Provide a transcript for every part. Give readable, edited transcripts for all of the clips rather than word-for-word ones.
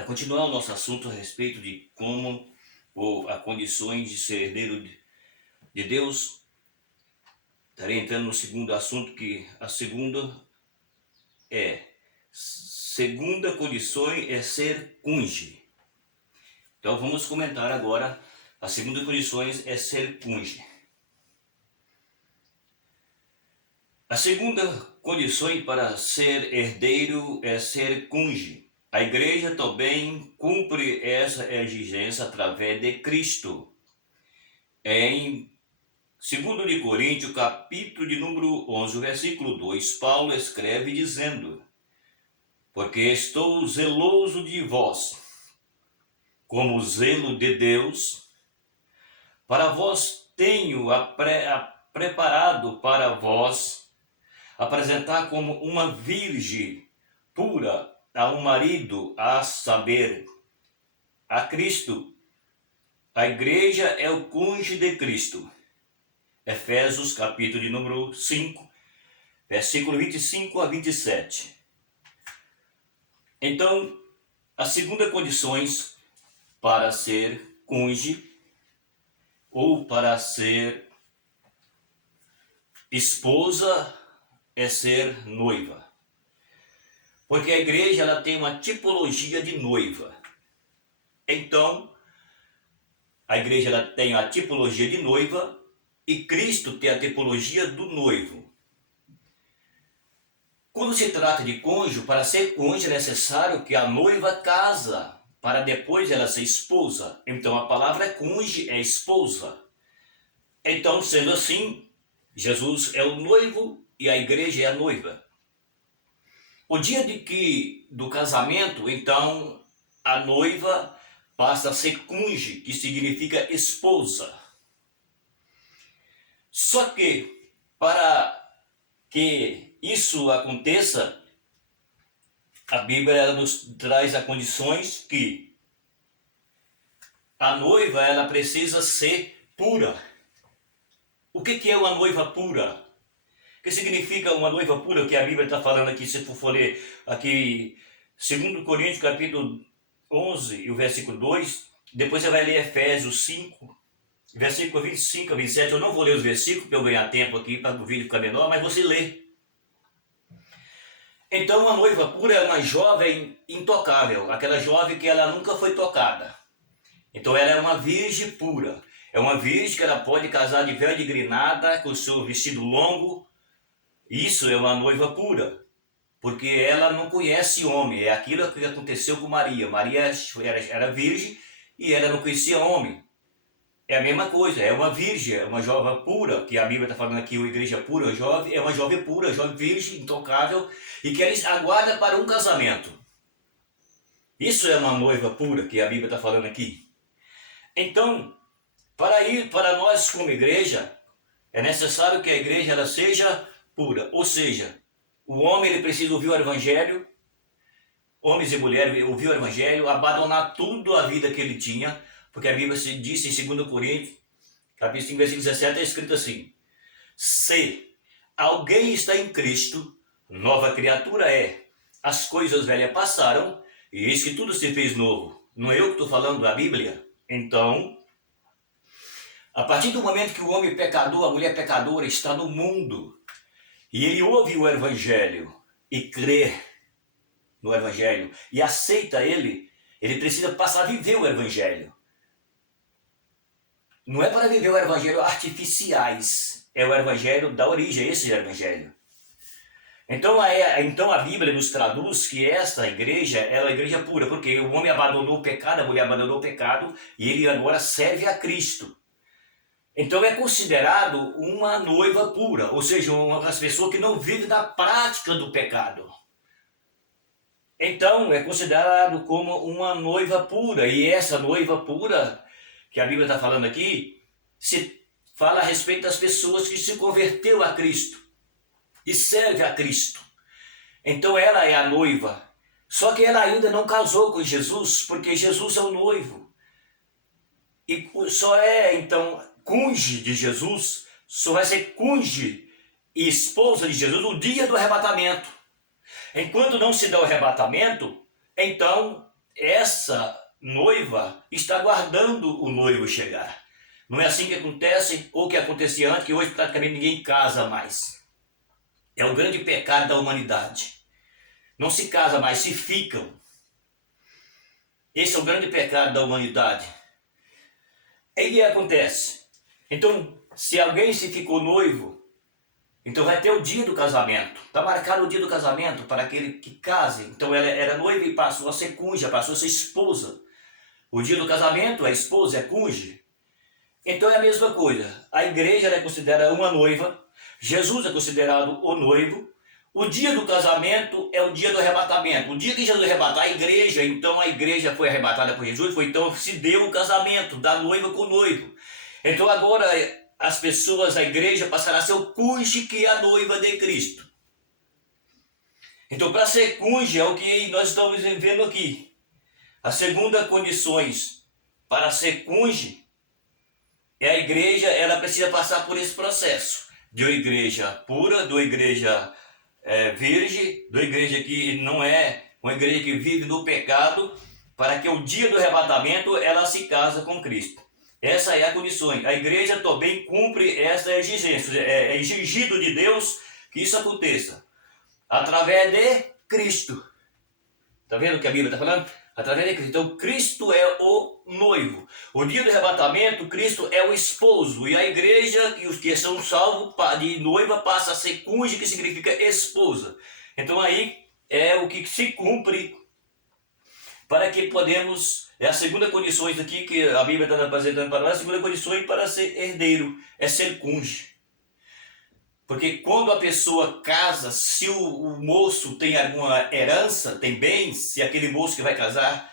para continuar o nosso assunto a respeito de como ou as condições de ser herdeiro de Deus, estarei entrando no segundo assunto, que a segunda condição é ser cônjuge. Então vamos comentar agora. A segunda condição é ser cônjuge. A segunda condição para ser herdeiro é ser cônjuge. A igreja também cumpre essa exigência através de Cristo. Em 2 de Coríntios, capítulo de número 11, versículo 2, Paulo escreve dizendo: porque estou zeloso de vós, como o zelo de Deus. Para vós tenho preparado para vós apresentar como uma virgem pura a um marido, a saber, a Cristo. A igreja é o cônjuge de Cristo. Efésios, capítulo de número 5, versículo 25 a 27. Então, a segunda condição para ser cônjuge ou para ser esposa é ser noiva. Porque a igreja ela tem uma tipologia de noiva. Então, a igreja ela tem a tipologia de noiva e Cristo tem a tipologia do noivo. Quando se trata de cônjuge, para ser cônjuge é necessário que a noiva casa, para depois ela ser esposa. Então a palavra cônjuge é esposa. Então, sendo assim, Jesus é o noivo e a igreja é a noiva. O dia do casamento, então, a noiva passa a ser cônjuge, que significa esposa. Só que, para que isso aconteça, a Bíblia nos traz as condições que a noiva ela precisa ser pura. O que é uma noiva pura? O que significa uma noiva pura? O que a Bíblia está falando aqui, se for ler aqui 2 Coríntios capítulo 11 e o versículo 2, depois você vai ler Efésios 5, versículo 25 a 27, eu não vou ler os versículos para eu ganhar tempo aqui, para o vídeo ficar menor, mas você lê. Então uma noiva pura é uma jovem intocável, aquela jovem que ela nunca foi tocada. Então ela é uma virgem pura, é uma virgem que ela pode casar de véu de grinada, com o seu vestido longo. Isso é uma noiva pura, porque ela não conhece homem, é aquilo que aconteceu com Maria. Maria era virgem e ela não conhecia homem. É a mesma coisa, é uma virgem, é uma jovem pura, que a Bíblia está falando aqui, uma igreja pura, jovem, é uma jovem pura, jovem virgem, intocável, e que ela aguarda para um casamento. Isso é uma noiva pura, que a Bíblia está falando aqui. Então, para nós como igreja, é necessário que a igreja ela seja pura, ou seja, o homem ele precisa ouvir o evangelho, homens e mulheres ouvir o evangelho, abandonar tudo a vida que ele tinha, porque a Bíblia diz em 2 Coríntios, capítulo 5, versículo 17, é escrito assim: se alguém está em Cristo, nova criatura é. As coisas velhas passaram, e eis que tudo se fez novo. Não é eu que estou falando da Bíblia? Então, a partir do momento que o homem pecador, a mulher pecadora está no mundo, e ele ouve o evangelho e crê no evangelho e aceita ele precisa passar a viver o evangelho. Não é para viver o evangelho artificiais, é o evangelho da origem, esse é o evangelho. Então a Bíblia nos traduz que esta igreja é a igreja pura, porque o homem abandonou o pecado, a mulher abandonou o pecado, e ele agora serve a Cristo. Então é considerado uma noiva pura, ou seja, uma das pessoas que não vive na prática do pecado. Então é considerado como uma noiva pura, e essa noiva pura que a Bíblia está falando aqui, se fala a respeito das pessoas que se converteu a Cristo e serve a Cristo. Então ela é a noiva, só que ela ainda não casou com Jesus, porque Jesus é o noivo. E só é então cônjuge de Jesus, só vai ser cônjuge e esposa de Jesus no dia do arrebatamento. Enquanto não se dá o arrebatamento, então essa noiva está aguardando o noivo chegar. Não é assim que acontece, ou que acontecia antes, que hoje praticamente ninguém casa mais. É o grande pecado da humanidade. Não se casa mais, se ficam. Esse é o grande pecado da humanidade. E o que acontece? Então, se alguém se ficou noivo, então vai ter o dia do casamento. Está marcado o dia do casamento para aquele que case. Então ela era noiva e passou a ser cônjuge, passou a ser esposa. O dia do casamento, a esposa é cônjuge. Então é a mesma coisa. A igreja é considerada uma noiva, Jesus é considerado o noivo. O dia do casamento é o dia do arrebatamento. O dia que Jesus arrebatar a igreja, então a igreja foi arrebatada por Jesus, então se deu o casamento da noiva com o noivo. Então agora as pessoas, a igreja passará a ser o cônjuge que é a noiva de Cristo. Então para ser cônjuge é o que nós estamos vendo aqui. A segunda condições para ser cônjuge é a igreja, ela precisa passar por esse processo de uma igreja pura, de uma igreja virgem, de uma igreja que não é uma igreja que vive no pecado, para que o dia do arrebatamento ela se casa com Cristo. Essa é a condição. A igreja também cumpre essa exigência. É exigido de Deus que isso aconteça através de Cristo. Está vendo o que a Bíblia está falando? Através de Cristo. Então, Cristo é o noivo. O dia do arrebatamento, Cristo é o esposo. E a igreja e os que são salvos de noiva passa a ser cônjuge, que significa esposa. Então, aí é o que se cumpre para que podemos... É a segunda condição aqui que a Bíblia está apresentando para nós. A segunda condição para ser herdeiro é ser cônjuge. Porque quando a pessoa casa, se o moço tem alguma herança, tem bens, se aquele moço que vai casar,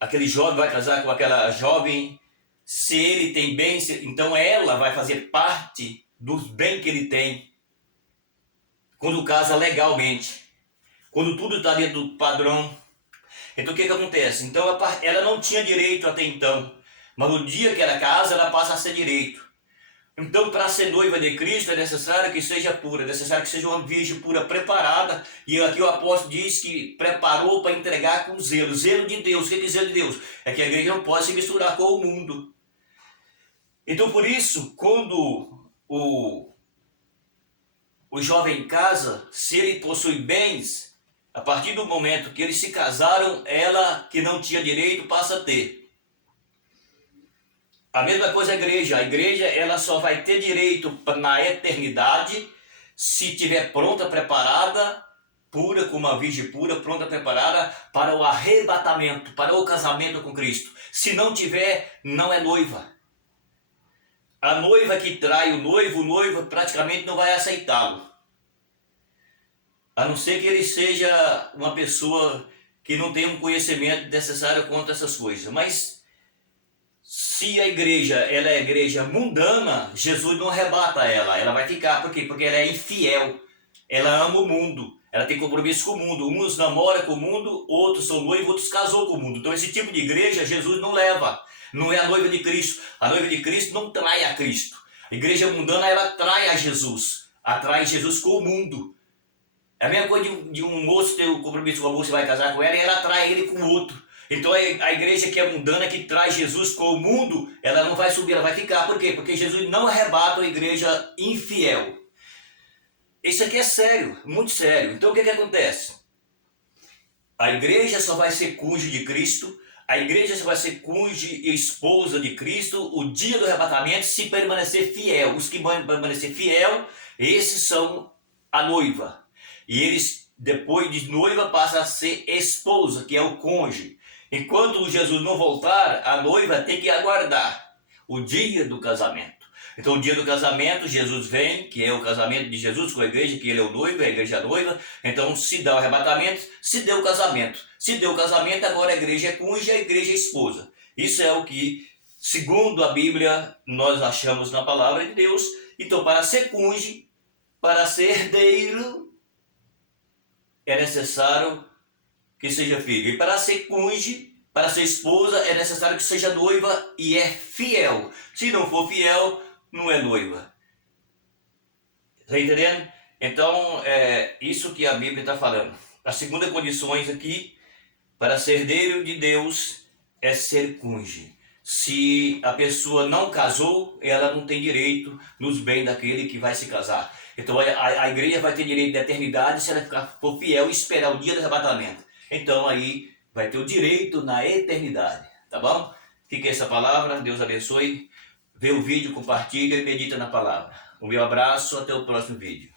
aquele jovem vai casar com aquela jovem, se ele tem bens, então ela vai fazer parte dos bens que ele tem. Quando casa legalmente, quando tudo está dentro do padrão. Então o que acontece? Então ela não tinha direito até então, mas no dia que ela casa, ela passa a ser direito. Então, para ser noiva de Cristo, é necessário que seja pura, é necessário que seja uma virgem pura, preparada. E aqui o apóstolo diz que preparou para entregar com zelo. Zelo de Deus. O que é zelo de Deus? É que a igreja não pode se misturar com o mundo. Então, por isso, quando o jovem casa, se ele possui bens, a partir do momento que eles se casaram, ela que não tinha direito passa a ter. A mesma coisa a igreja ela só vai ter direito na eternidade se estiver pronta, preparada, pura, como uma virgem pura, pronta, preparada para o arrebatamento, para o casamento com Cristo. Se não tiver, não é noiva. A noiva que trai o noivo praticamente não vai aceitá-lo. A não ser que ele seja uma pessoa que não tem um conhecimento necessário quanto a essas coisas. Mas se a igreja ela é igreja mundana, Jesus não arrebata ela vai ficar. Por quê? Porque ela é infiel, ela ama o mundo, ela tem compromisso com o mundo. Uns namoram com o mundo, outros são noivos, outros casou com o mundo. Então esse tipo de igreja Jesus não leva, não é a noiva de Cristo. A noiva de Cristo não trai a Cristo. A igreja mundana ela trai a Jesus, atrai Jesus com o mundo. É a mesma coisa de um moço ter um compromisso com a moça e vai casar com ela e ela atrai ele com o outro. Então a igreja que é mundana, que traz Jesus com o mundo, ela não vai subir, ela vai ficar. Por quê? Porque Jesus não arrebata a igreja infiel. Isso aqui é sério, muito sério. Então o que acontece? A igreja só vai ser cônjuge de Cristo, a igreja só vai ser cônjuge e esposa de Cristo o dia do arrebatamento se permanecer fiel. Os que vão permanecer fiel, esses são a noiva. E eles, depois de noiva, passam a ser esposa, que é o cônjuge. Enquanto Jesus não voltar, a noiva tem que aguardar o dia do casamento. Então, o dia do casamento, Jesus vem, que é o casamento de Jesus com a igreja, que ele é o noivo, a igreja é a noiva. Então, se dá o arrebatamento, se deu o casamento. Se deu o casamento, agora a igreja é cônjuge, a igreja é esposa. Isso é o que, segundo a Bíblia, nós achamos na palavra de Deus. Então, para ser cônjuge, para ser herdeiro, é necessário que seja filho. E para ser cônjuge, para ser esposa, é necessário que seja noiva e é fiel. Se não for fiel, não é noiva. Está entendendo? Então, é isso que a Bíblia está falando. A segunda condição aqui Para ser herdeiro de Deus é ser cônjuge. Se a pessoa não casou, ela não tem direito nos bens daquele que vai se casar. Então a igreja vai ter direito de eternidade se ela for fiel e esperar o dia do arrebatamento. Então aí vai ter o direito na eternidade, tá bom? Fique essa palavra, Deus abençoe. Vê o vídeo, compartilha e medita na palavra. O meu abraço, até o próximo vídeo.